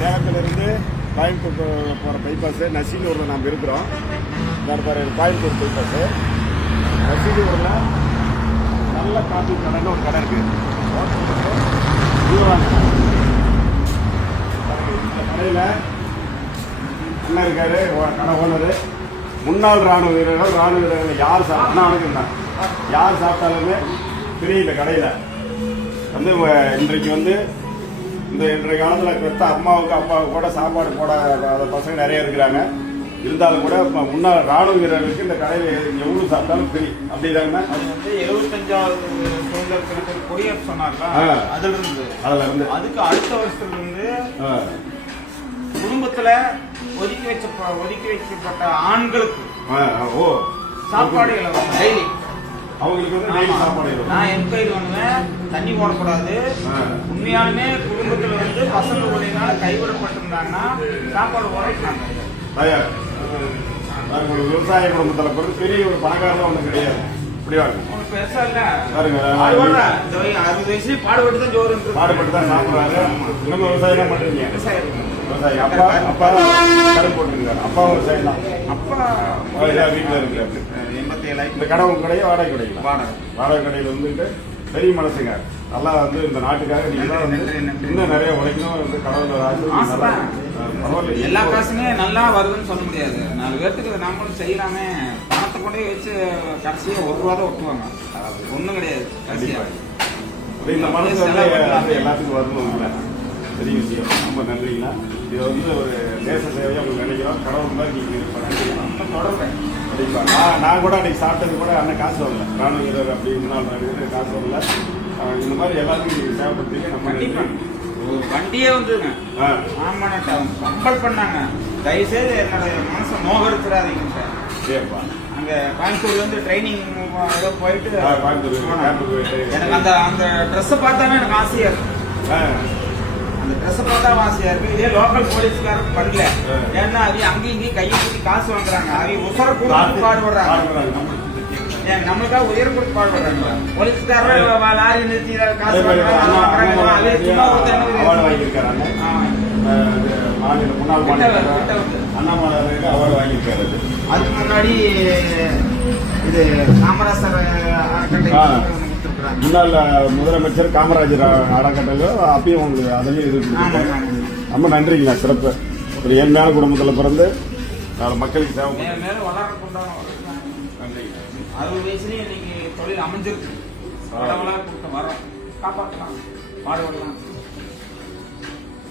சேலத்திலிருந்து கோயம்புத்தூர் போகிற பைபாஸு நசீலூரில் நாம் இருக்கிறோம். கோயம்புத்தூர் பைபாஸு நசீலூரில் நல்ல காஃபி கடைன்னு ஒரு கடை இருக்குது. இந்த கடையில் அண்ணன் இருக்காரு, கடை ஓனரு. முன்னாள் ராணுவ வீரர்கள் யார் சாப்பிட்டாலும் யார் சாப்பிட்டாலுமே பெரிய இந்த கடையில் வந்து இன்றைக்கு வந்து இன்றைய காலத்தில் பெற்ற அப்பாவுக்கு கூட சாப்பாடு போடாத பசங்க நிறைய இருக்கிறாங்க. இருந்தாலும் கூட முன்னாள் ராணுவ வீரர்களுக்கு இந்த கடையில் எவ்வளவு சாப்பிட்டாலும் ஃப்ரீ. அப்படிதாங்க. அது வந்து 75வது சுதந்திர கொடியேற்ற சொன்னாங்களா, அதுல இருந்து அதுக்கு அடுத்த வருஷத்துல இருந்து குடும்பத்துல ஒதுக்கி வைக்கப்பட்ட ஆண்களுக்கு சாப்பாடு இலவசம் டெய்லி. அவங்களுக்கு வந்து டெய்லி சாப்பாடு இலவசம். நான் என்கொயரி பண்ணுவேன், தண்ணி போடக்கூடாது. உண்மையாலுமே குடும்பத்துல வந்து பசங்க ஒளினால கைவிடப்பட்டிருந்தாங்கன்னா சாப்பாடு உரைக்கிறாங்க. ஒரு விவசாய குடும்பத்தில் பிறகு பெரிய ஒரு பணக்காரலாம் ஒன்றும் கிடையாது. பெருசா இல்ல பாருங்க, 60 வயசுலயே பாடுபட்டு தான் ஜோறு பாடுபட்டு தான் சாப்பிடுறாங்க. இன்னும் விவசாயம் பண்றீங்க? விவசாயம். அப்பா கடை போட்டுருக்காரு. அப்பா விவசாயம் தான். அப்பா வீட்டில் இருக்கிறாரு. 87. இந்த கடை உங்க கடையை வாடகை கடையில் வாடகை கடையில் வந்துட்டு பெரிய மனசுங்க. நல்லா வந்து இந்த நாட்டுக்காக நீங்க தான் வந்து இன்னும் நிறைய உழைக்கணும். வந்து கடவுள் எல்லா காசுமே நல்லா வருதுன்னு சொல்ல முடியாது. 4 பேர்த்துக்கு நம்மளும் செய்யலாமே. பணத்தை கொண்டே வச்சு கடைசியா 1 ரூபா தான் ஒட்டுவாங்க. ஒண்ணும் கிடையாது. கடைசியா இந்த மனசு எல்லாத்துக்கும் வரணுங்களா? பெரிய விஷயம். ரொம்ப நன்றிங்களா. இது வந்து ஒரு தேச சேவையை உங்களுக்கு நினைக்கிறோம். கடவுள் மாதிரி நீங்க தொடர்பேன். நான் கூட அன்னைக்கு சாப்பிட்டது கூட அண்ணன் காசு வரல. ராணுவ வீரர் அப்படி முன்னாள் காசு வரல. இந்த மாதிரி எல்லாத்துக்கும் நீங்க சேவைப்படுத்தீங்க. நம்ம வண்டியே வந்துங்க கம்பல் பண்ணாங்க. தயவுசெய்து என்னோட மனசை நோக இருக்கிறாதீங்க. அங்க கோயம்புத்தூர்ல இருந்து ட்ரைனிங் ஏதோ போயிட்டு எனக்கு அந்த ட்ரெஸ்ஸை பார்த்தாவே எனக்கு ஆசையா இருக்கு. அந்த ட்ரெஸ்ஸை பார்த்தா ஆசையா இருக்கு. இதே லோக்கல் போலீஸ்காரங்க பண்ணல. ஏன்னா அவங்க அங்கேயும் இங்கேயும் கையை கூட்டி காசு வாங்குறாங்க. அவங்க உசர கூட பாடுபடுறாங்க. நம்மளுக்காக உயர் கொடுத்து பாடுபடுறாங்க. போலீஸ்காரர் லாரி நிறுத்தி காசு அதுக்கு முன்னாடி இது காமராஜர் முன்னாள் முதலமைச்சர் காமராஜர் அறக்கட்டளையோ அப்பயும் உங்களுக்கு அதுலயும் இருக்கு. ரொம்ப நன்றிங்களா. சிறப்பு. ஒரு ஏழ்மையான குடும்பத்தில் பிறந்து மக்களுக்கு சேவை வளரக்கூடாது. 60 வயசுலயும் இன்னைக்கு தொழில் அமைஞ்சிருக்கு. கடவுளா கூட்டம் வரோம், காப்பாற்றலாம், பாடுபடலாம்.